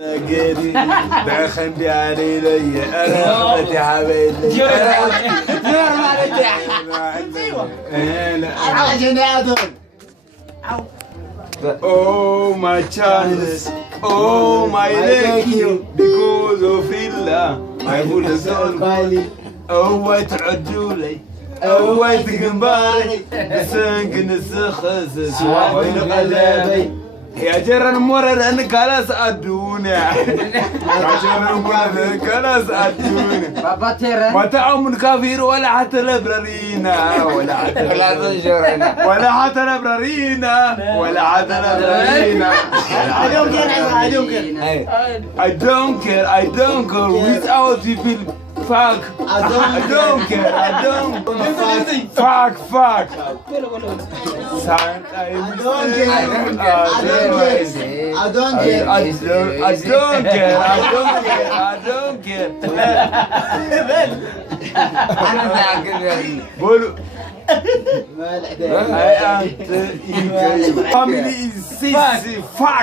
قري دخن بيعني لي انا رحمتي حبيبي Oh my chance, oh my leg, because of Allah, my full soul. Oh what تعدولي Oh what تقنبالي بسنك نسخز سوابي قلبي يا جرى المورد انك على سأدوني يا جرى المورد انك على سأدوني ما تعمل كافير ولا حتى لبرارينا ولا حتى لبرارينا ولا حتى لبرارينا ولا حتى لبرارينا I don't care I don't care without you feel fuck I don't care I don't fuck بولو family is fuck